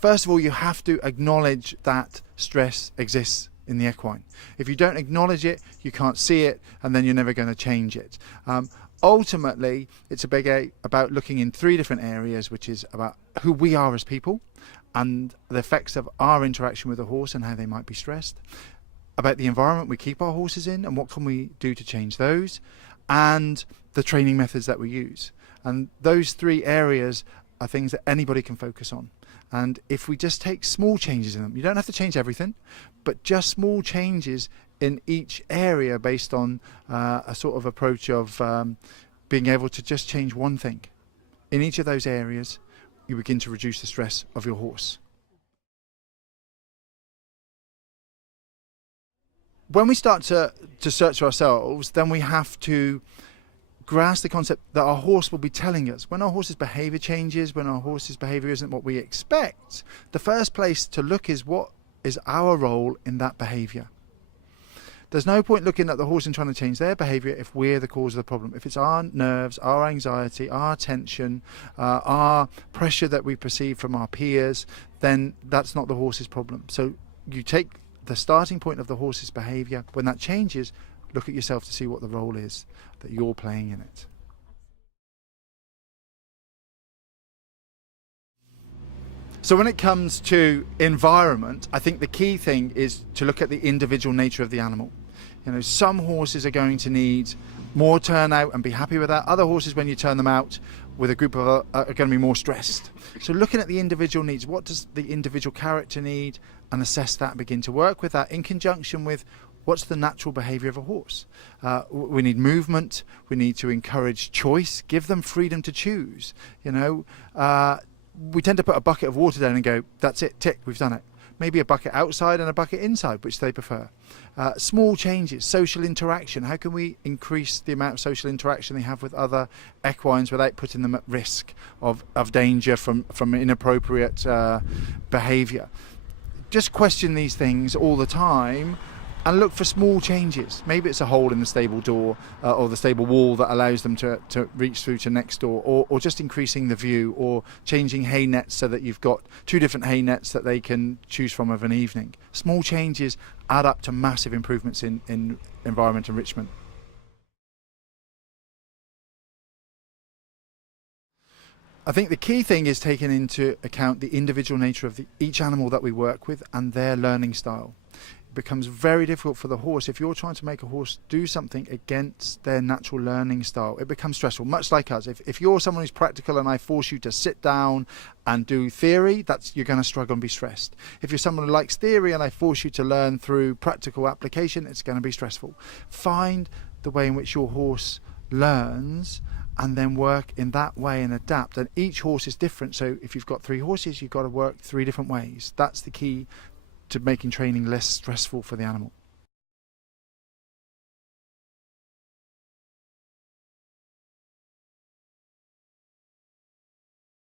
First of all, you have to acknowledge that stress exists in the equine. If you don't acknowledge it, you can't see it, and then you're never going to change it. Ultimately, it's about looking in three different areas, which is about who we are as people and the effects of our interaction with the horse and how they might be stressed, about the environment we keep our horses in and what can we do to change those, and the training methods that we use. And those three areas are things that anybody can focus on. And if we just take small changes in them, you don't have to change everything, but just small changes in each area based on a sort of approach of being able to just change one thing. In each of those areas, you begin to reduce the stress of your horse. When we start to search for ourselves, then we have to grasp the concept that our horse will be telling us. When our horse's behaviour changes, when our horse's behaviour isn't what we expect, the first place to look is what is our role in that behaviour. There's no point looking at the horse and trying to change their behaviour if we're the cause of the problem. If it's our nerves, our anxiety, our tension, our pressure that we perceive from our peers, then that's not the horse's problem. So you take the starting point of the horse's behaviour. When that changes, look at yourself to see what the role is that you're playing in it. So when it comes to environment, I think the key thing is to look at the individual nature of the animal. You know, some horses are going to need more turnout and be happy with that. Other horses, when you turn them out with a group of are going to be more stressed. So looking at the individual needs, what does the individual character need, and assess that and begin to work with that in conjunction with what's the natural behaviour of a horse. We need movement, we need to encourage choice, give them freedom to choose. You know, we tend to put a bucket of water down and go, that's it, tick, we've done it. Maybe a bucket outside and a bucket inside, which they prefer. Small changes, social interaction. How can we increase the amount of social interaction they have with other equines without putting them at risk of danger from inappropriate behaviour? Just question these things all the time and look for small changes. Maybe it's a hole in the stable door or the stable wall that allows them to reach through to next door, or just increasing the view, or changing hay nets so that you've got two different hay nets that they can choose from of an evening. Small changes add up to massive improvements in environment enrichment. I think the key thing is taking into account the individual nature of each animal that we work with and their learning style. It becomes very difficult for the horse if you're trying to make a horse do something against their natural learning style. It becomes stressful, much like us. If you're someone who's practical and I force you to sit down and do theory, you're going to struggle and be stressed. If you're someone who likes theory and I force you to learn through practical application, it's going to be stressful. Find the way in which your horse learns and then work in that way and adapt. And each horse is different, so if you've got 3 horses, you've got to work 3 different ways. That's the key to making training less stressful for the animal.